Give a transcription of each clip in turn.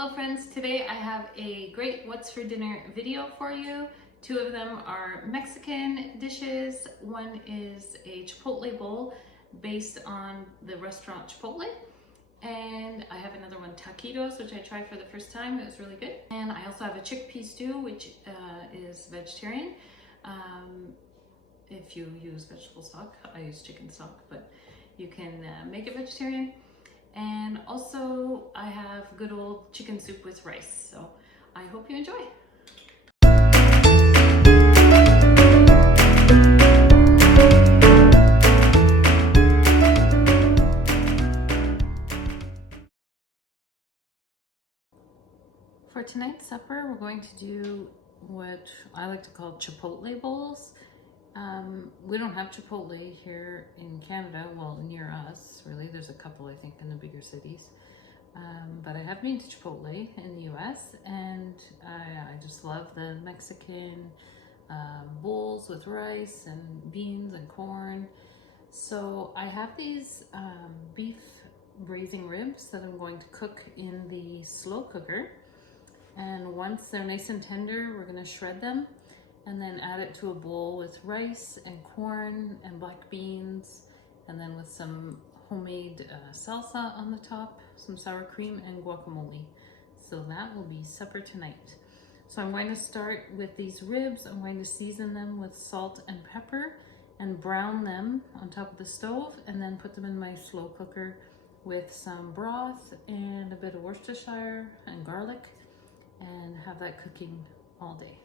Hello friends, today I have a great what's for dinner video for you. Two of them are Mexican dishes. One is a Chipotle bowl based on the restaurant Chipotle. And I have another one, Taquitos, which I tried for the first time. It was really good. And I also have a chickpea stew, which is vegetarian. If you use vegetable stock, I use chicken stock, but you can make it vegetarian. And also I have good old chicken soup with rice. So I hope you enjoy. For tonight's supper, we're going to do what I like to call Chipotle bowls. We don't have Chipotle here in Canada, well, near us, really. There's a couple, I think, in the bigger cities. But I have been to Chipotle in the US, and I just love the Mexican bowls with rice and beans and corn. So I have these beef braising ribs that I'm going to cook in the slow cooker. And once they're nice and tender, we're gonna shred them and then add it to a bowl with rice and corn and black beans, and then with some homemade salsa on the top, some sour cream and guacamole. So that will be supper tonight. So I'm going to start with these ribs. I'm going to season them with salt and pepper and brown them on top of the stove, and then put them in my slow cooker with some broth and a bit of Worcestershire and garlic, and have that cooking all day.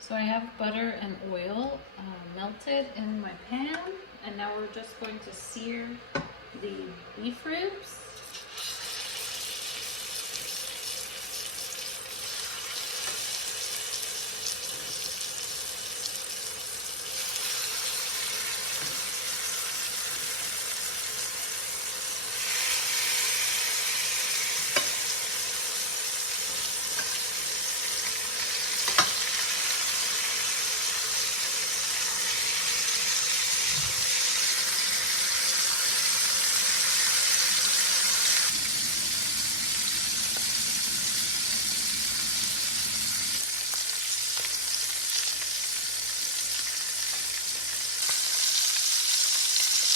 So I have butter and oil melted in my pan, and now we're just going to sear the beef ribs.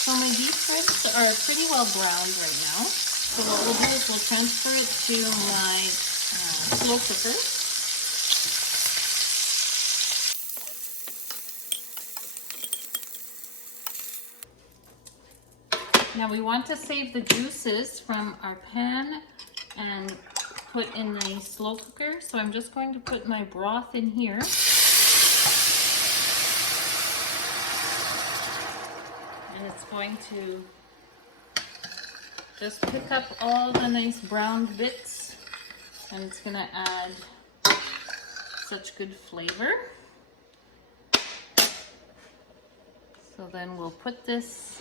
So my beef ribs are pretty well browned right now. So what we'll do is we'll transfer it to my slow cooker. Now we want to save the juices from our pan and put in the slow cooker. So I'm just going to put my broth in here. And it's going to just pick up all the nice browned bits, and it's going to add such good flavor. So then we'll put this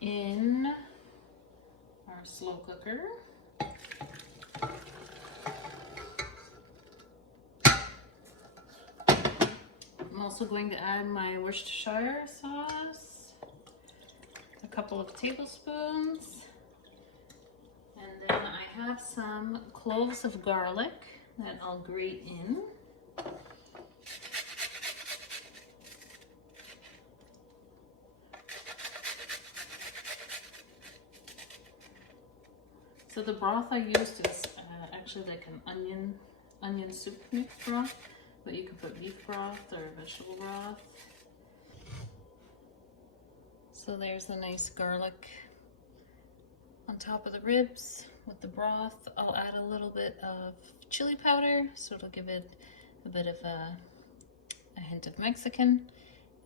in our slow cooker. I'm also going to add my Worcestershire sauce, a couple of tablespoons, and then I have some cloves of garlic that I'll grate in. So the broth I used is actually like an onion soup mix broth, but you can put beef broth or vegetable broth. So there's the nice garlic on top of the ribs with the broth. I'll add a little bit of chili powder, so it'll give it a bit of a hint of Mexican.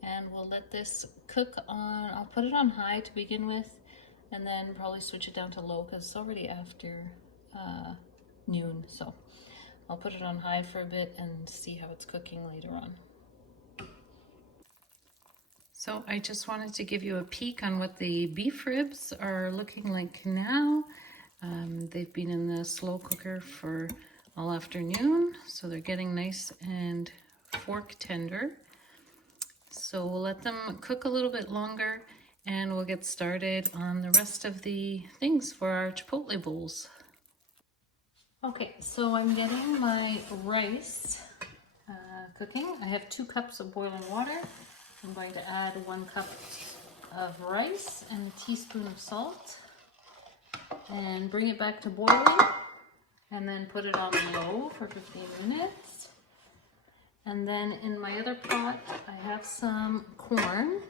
And we'll let this cook on, I'll put it on high to begin with, and then probably switch it down to low because it's already after noon. So I'll put it on high for a bit and see how it's cooking later on. So I just wanted to give you a peek on what the beef ribs are looking like now. They've been in the slow cooker for all afternoon, so they're getting nice and fork tender. So we'll let them cook a little bit longer and we'll get started on the rest of the things for our Chipotle bowls. Okay, so I'm getting my rice cooking. I have 2 cups of boiling water. I'm going to add 1 cup of rice and a teaspoon of salt and bring it back to boiling and then put it on low for 15 minutes. And then in my other pot, I have some corn,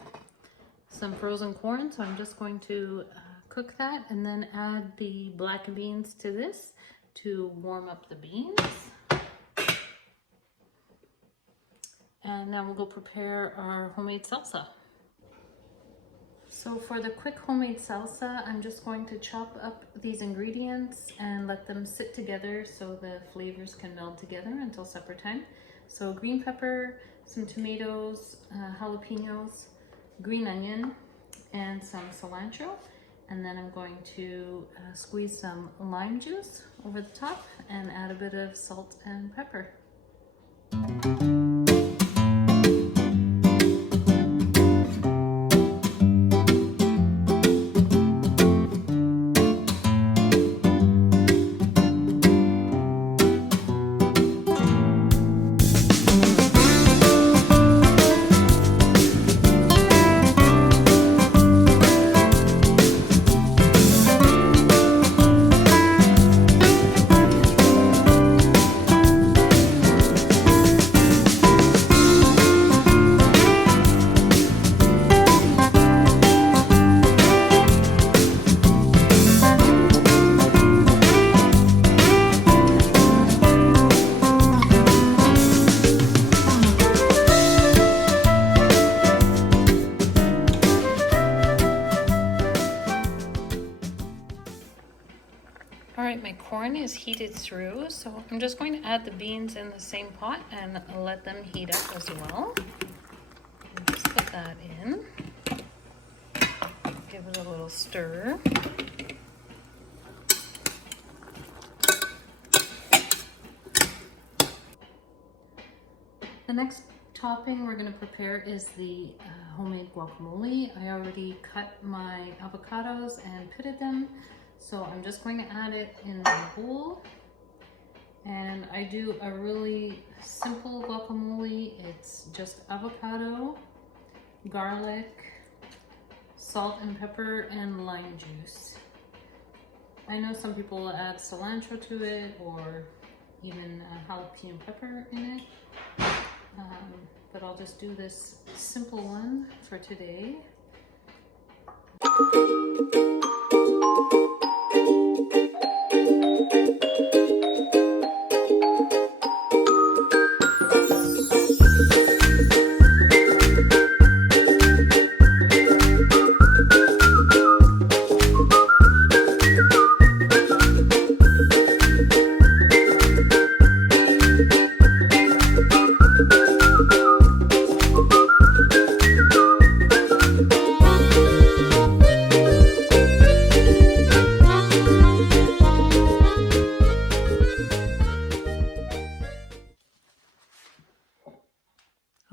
some frozen corn. So I'm just going to cook that and then add the black beans to this to warm up the beans. And now we'll go prepare our homemade salsa. So for the quick homemade salsa, I'm just going to chop up these ingredients and let them sit together so the flavors can meld together until supper time. So green pepper, some tomatoes, jalapenos, green onion, and some cilantro. And then I'm going to squeeze some lime juice over the top and add a bit of salt and pepper. All right, my corn is heated through, so I'm just going to add the beans in the same pot and let them heat up as well. And just put that in. Give it a little stir. The next topping we're going to prepare is the homemade guacamole. I already cut my avocados and pitted them. So I'm just going to add it in my bowl, and I do a really simple guacamole. It's just avocado, garlic, salt and pepper, and lime juice. I know some people will add cilantro to it or even jalapeno pepper in it, but I'll just do this simple one for today.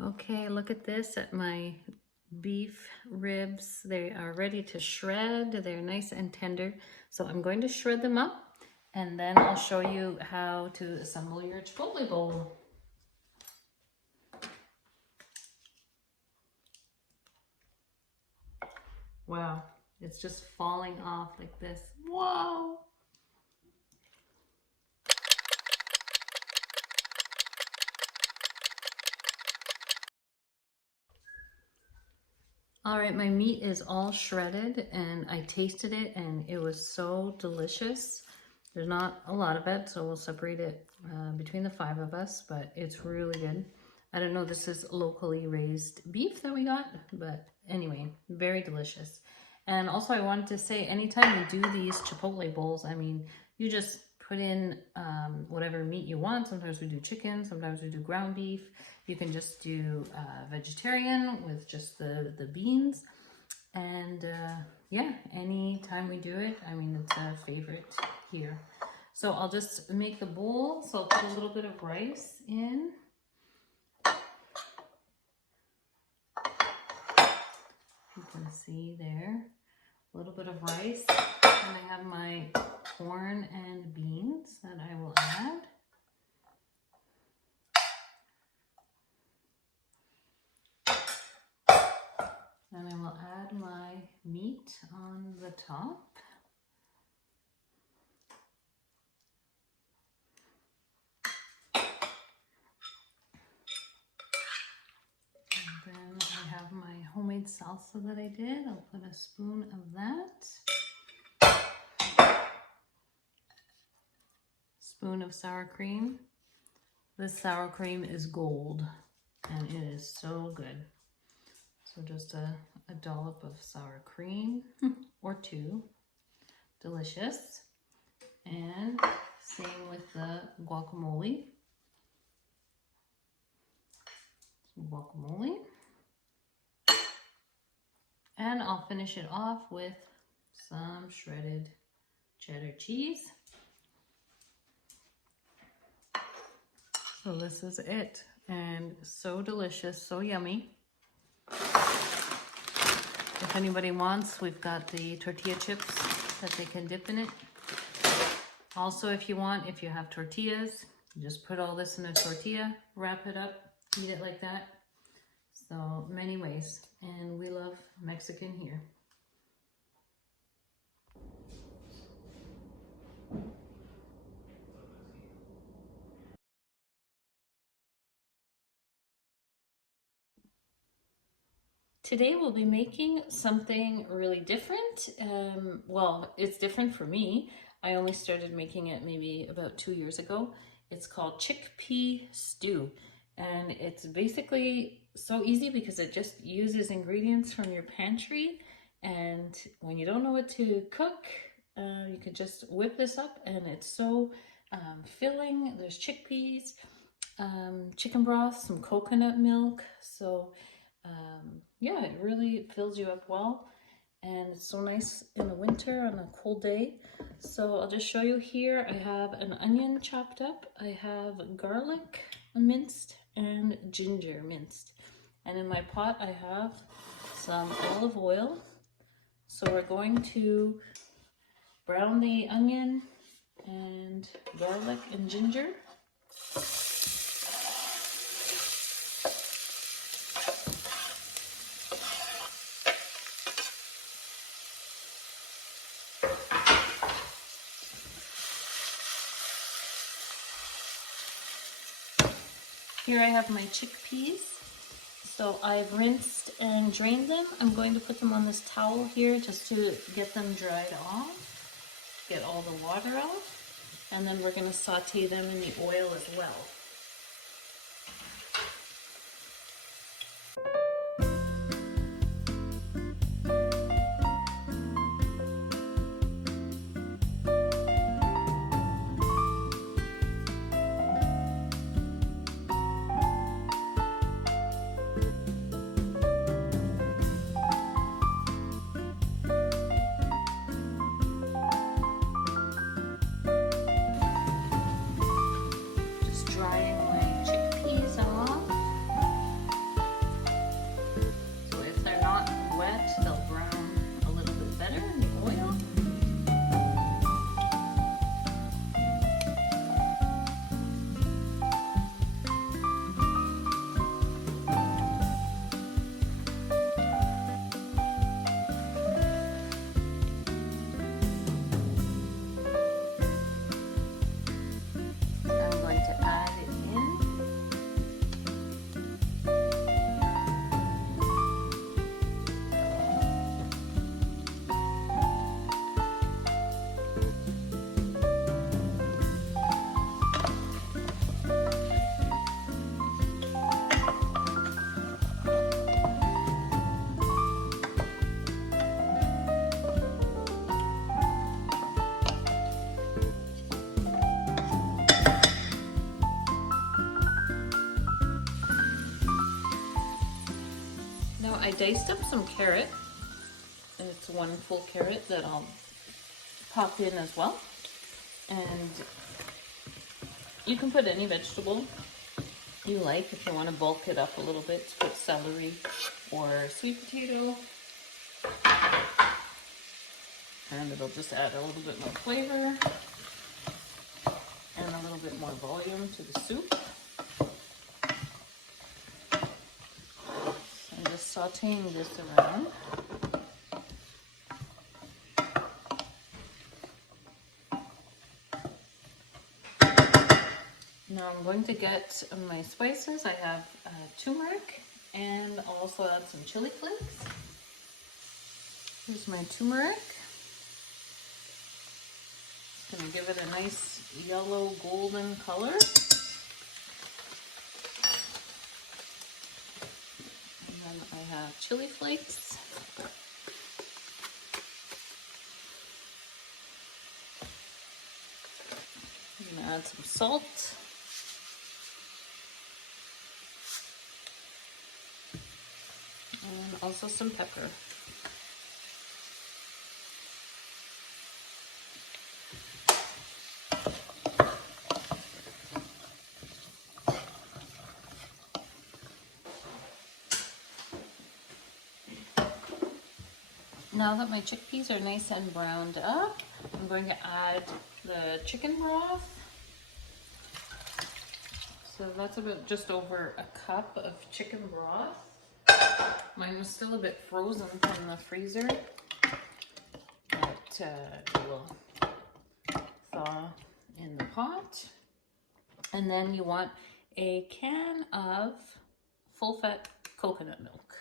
Okay, look at this, at my beef ribs. They are ready to shred. They're nice and tender. So I'm going to shred them up and then I'll show you how to assemble your Chipotle bowl. Wow, it's just falling off like this. Wow! All right, my meat is all shredded and I tasted it and it was so delicious. There's not a lot of it, so we'll separate it between the 5 of us, but it's really good. I don't know, this is locally raised beef that we got, but anyway, very delicious. And also I wanted to say, anytime you do these Chipotle bowls, I mean, you just put in whatever meat you want. Sometimes we do chicken, sometimes we do ground beef. You can just do vegetarian with just the beans. And yeah, anytime we do it, I mean, it's a favorite here. So I'll just make the bowl. So I'll put a little bit of rice in. can see there. A little bit of rice. And I have my corn and beans that I will add. And I will add my meat on the top. And then I have my homemade salsa that I did. I'll put a spoon of that. Spoon of sour cream. This sour cream is gold and it is so good. So just a dollop of sour cream or two. Delicious. And same with the guacamole. Some guacamole. And I'll finish it off with some shredded cheddar cheese. So this is it. And so delicious, so yummy. If anybody wants, we've got the tortilla chips that they can dip in it. Also, if you have tortillas, just put all this in a tortilla, wrap it up, eat it like that. So many ways, and we love Mexican here. Today we'll be making something really different. Well, it's different for me. I only started making it maybe about 2 years ago. It's called Chickpea Stew. And it's basically so easy because it just uses ingredients from your pantry. And when you don't know what to cook, you can just whip this up, and it's so filling. There's chickpeas, chicken broth, some coconut milk. So yeah, it really fills you up well, and it's so nice in the winter on a cold day. So I'll just show you here. I have an onion chopped up, I have garlic minced, and ginger minced. And in my pot I have some olive oil. So we're going to brown the onion and garlic and ginger. Here I have my chickpeas. So I've rinsed and drained them. I'm going to put them on this towel here just to get them dried off, get all the water out, and then we're going to saute them in the oil as well. I diced up some carrot, and it's one full carrot that I'll pop in as well. And you can put any vegetable you like if you want to bulk it up a little bit. Put celery or sweet potato And it'll just add a little bit more flavor and a little bit more volume to the soup. So I'm just sauteing this around. Now I'm going to get my spices. I have turmeric, and I'll also add some chili flakes. Here's my turmeric. It's going to give it a nice yellow golden color. And then I have chili flakes. I'm going to add some salt. And also some pepper. Now that my chickpeas are nice and browned up, I'm going to add the chicken broth. So that's about just over a cup of chicken broth. Mine was still a bit frozen from the freezer, but it will thaw in the pot. And then you want a can of full-fat coconut milk.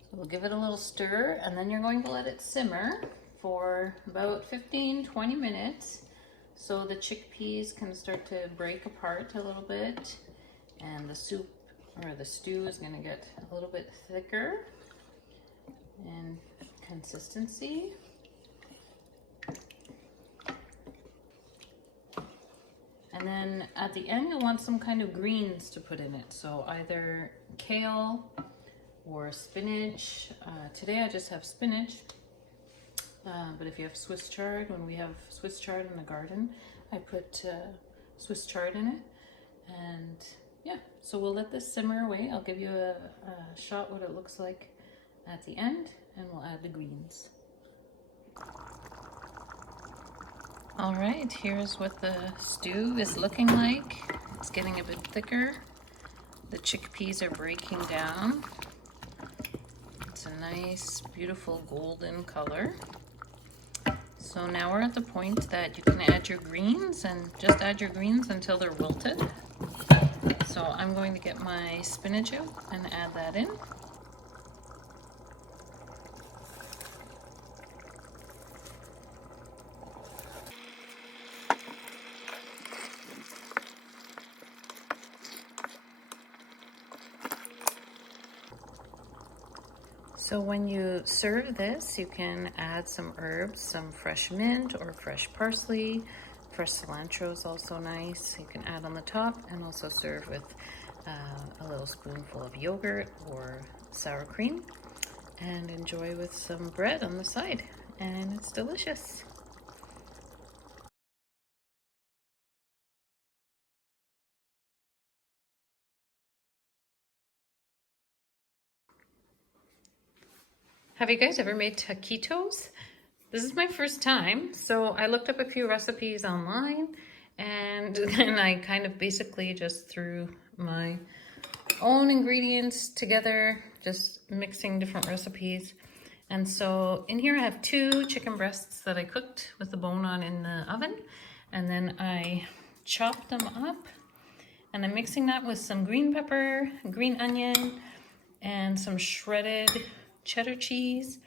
So we'll give it a little stir, and then you're going to let it simmer for about 15-20 minutes. So the chickpeas can start to break apart a little bit, and the soup or the stew is going to get a little bit thicker in consistency. And then at the end you'll want some kind of greens to put in it. So either kale or spinach. Today I just have spinach. But if you have Swiss chard, when we have Swiss chard in the garden, I put Swiss chard in it. And yeah, so we'll let this simmer away. I'll give you a shot what it looks like at the end, and we'll add the greens. All right, here's what the stew is looking like. It's getting a bit thicker. The chickpeas are breaking down. It's a nice, beautiful golden color. So now we're at the point that you can add your greens, and just add your greens until they're wilted. So I'm going to get my spinach out and add that in. So when you serve this, you can add some herbs, some fresh mint or fresh parsley. Fresh cilantro is also nice. You can add on the top, and also serve with a little spoonful of yogurt or sour cream, and enjoy with some bread on the side. And it's delicious. Have you guys ever made taquitos? This is my first time, so I looked up a few recipes online, and then I kind of basically just threw my own ingredients together, just mixing different recipes. And so in here I have 2 chicken breasts that I cooked with the bone on in the oven, and then I chopped them up, and I'm mixing that with some green pepper, green onion, and some shredded cheddar cheese,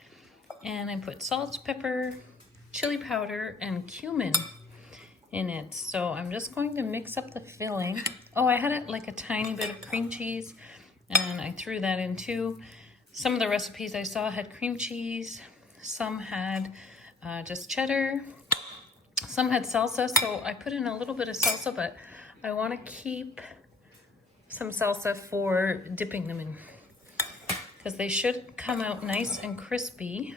and I put salt, pepper, chili powder, and cumin in it. So I'm just going to mix up the filling. Oh, I had like a tiny bit of cream cheese, and I threw that in too. Some of the recipes I saw had cream cheese, some had just cheddar, some had salsa, so I put in a little bit of salsa, but I want to keep some salsa for dipping them in, because they should come out nice and crispy.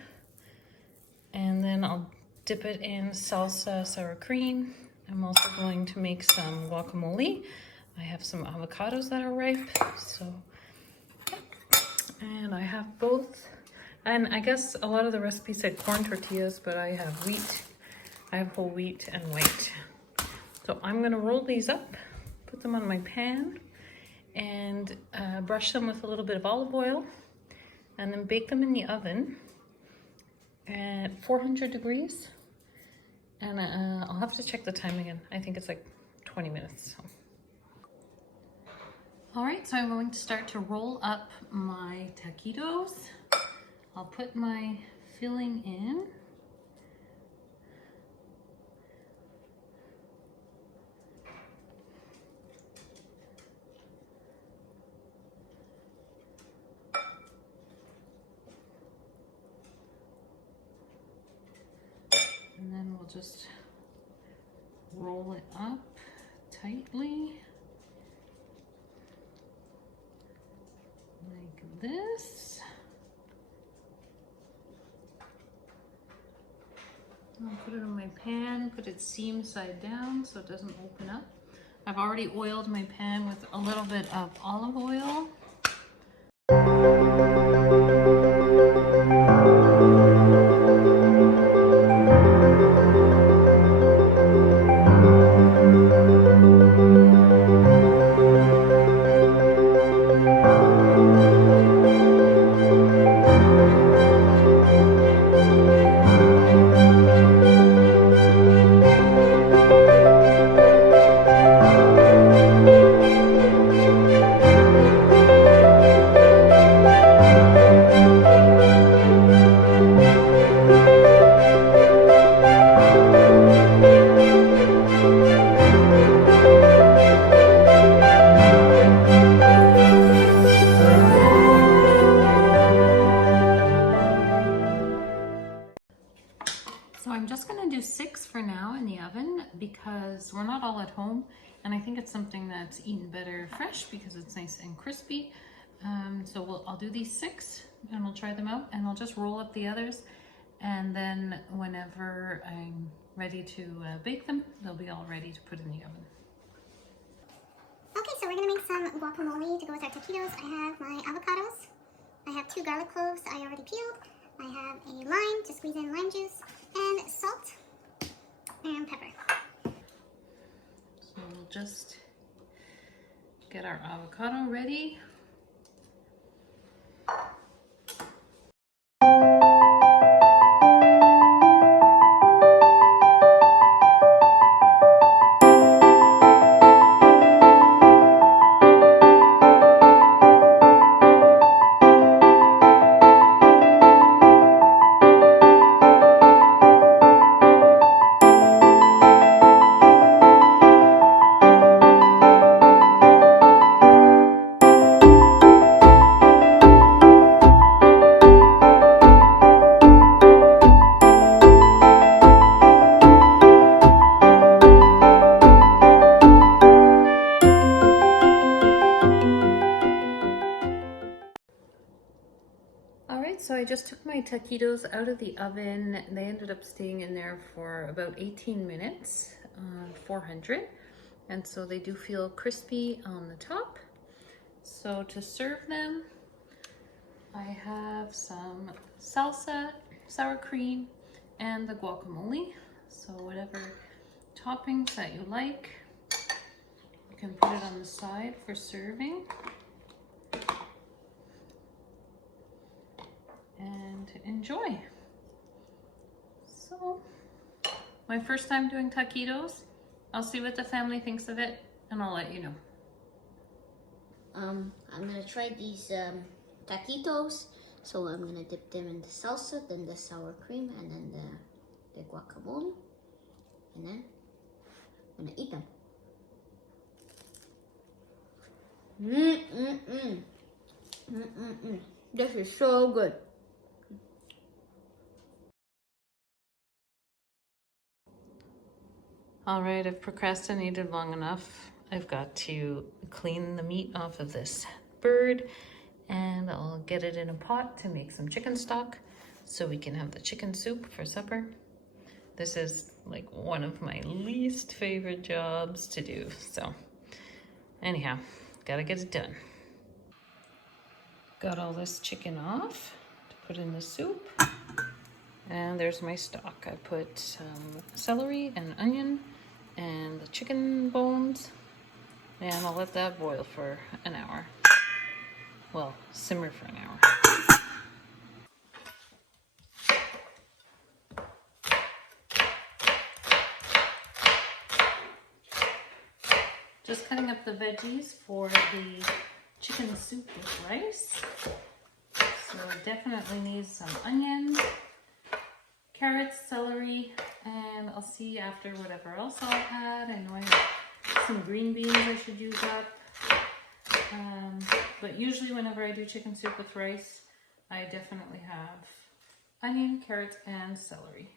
And then I'll dip it in salsa, sour cream, I'm also going to make some guacamole. I have some avocados that are ripe, so, and I have both. And I guess a lot of the recipes said corn tortillas, but I have wheat. I have whole wheat and white. So I'm gonna roll these up, put them on my pan, and brush them with a little bit of olive oil, and then bake them in the oven at 400 degrees. And I'll have to check the time again. I think it's like 20 minutes. So. All right, so I'm going to start to roll up my taquitos. I'll put my filling in. And then we'll just roll it up tightly like this. I'll put it on my pan, put it seam side down so it doesn't open up. I've already oiled my pan with a little bit of olive oil. So I'm just gonna do 6 for now in the oven because we're not all at home, and I think it's something that's eaten better fresh because it's nice and crispy. So I'll do these 6 and we'll try them out, and I'll just roll up the others, and then whenever I'm ready to bake them, they'll be all ready to put in the oven. Okay, so we're gonna make some guacamole to go with our taquitos. I have my avocados. I have 2 garlic cloves I already peeled. I have a lime to squeeze in lime juice, and salt and pepper. So we'll just get our avocado ready. So I just took my taquitos out of the oven. They ended up staying in there for about 18 minutes, 400. And so they do feel crispy on the top. So to serve them, I have some salsa, sour cream, and the guacamole. So whatever toppings that you like, you can put it on the side for serving. And enjoy. So, my first time doing taquitos. I'll see what the family thinks of it, and I'll let you know. I'm gonna try these taquitos. So I'm gonna dip them in the salsa, then the sour cream, and then the guacamole, and then I'm gonna eat them. This is so good. All right, I've procrastinated long enough. I've got to clean the meat off of this bird, and I'll get it in a pot to make some chicken stock so we can have the chicken soup for supper. This is like one of my least favorite jobs to do. So anyhow, gotta get it done. Got all this chicken off to put in the soup. And there's my stock. I put some celery and onion and the chicken bones, and I'll let that boil for an hour. Well, simmer for an hour. Just cutting up the veggies for the chicken soup with rice. So definitely needs some onions, carrots, celery, and I'll see after whatever else I'll add. I know I have some green beans I should use up. But usually whenever I do chicken soup with rice, I definitely have onion, carrots, and celery.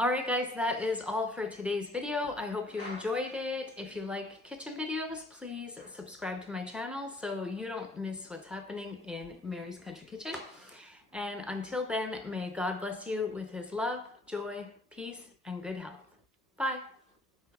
Alright guys, that is all for today's video. I hope you enjoyed it. If you like kitchen videos, please subscribe to my channel so you don't miss what's happening in Mary's Country Kitchen. And until then, may God bless you with his love, joy, peace, and good health. Bye!